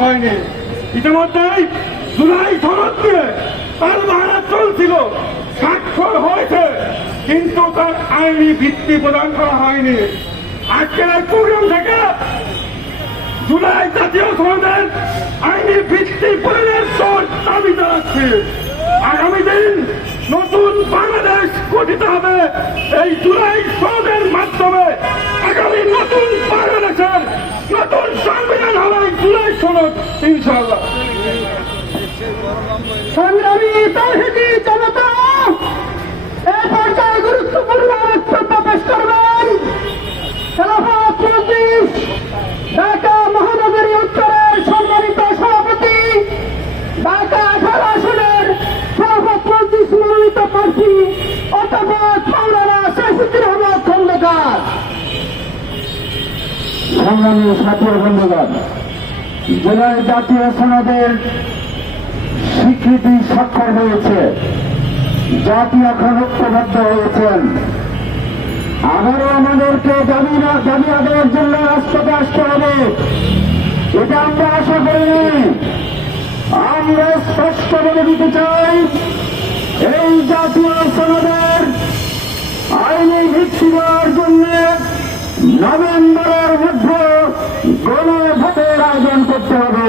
হয়নি। ইতিমধ্যেই জুলাই সনদ দিয়ে তার মারা চলছিল। স্বাক্ষর হয়েছে, কিন্তু তার আইনি ভিত্তি প্রদান করা হয়নি। আজকের এই প্রোগ্রাম থেকে জুলাই জাতীয় সনদের আইনি ভিত্তি প্রদানের জোর দাবি জানাচ্ছি। আগামী দিন নতুন বাংলাদেশ গঠিত হবে। এই এই জুলাই সনদ ইনশাল্লাহ সংগ্রামী তৌহিদি জনতা, এ পর্যায়ে গুরুত্বপূর্ণ বক্তব্য পেশ করবেন। খেলাফত মজলিস, ঢাকা মহানগরী উত্তরের সম্মানিত সভাপতি, ঢাকা আঠারো আসনের খেলাফত মনোনীত প্রার্থী অধ্যাপক সংগ্রামী সাথী বন্ধুগণ জেলায় জাতীয় সনদের স্বীকৃতি স্বাক্ষর হয়েছে জাতি এখন ঐক্যবদ্ধ হয়েছেন। আবারও আমাদেরকে দাবি দাবি আদায়ের জন্য রাষ্ট্রকে আসতে হবে। এটা আমরা আশা করিনি। আমরা স্পষ্ট বলে দিতে চাই, এই জাতীয় সনদের নভেম্বরের মধ্যে গণভোটের আয়োজন করতে হবে।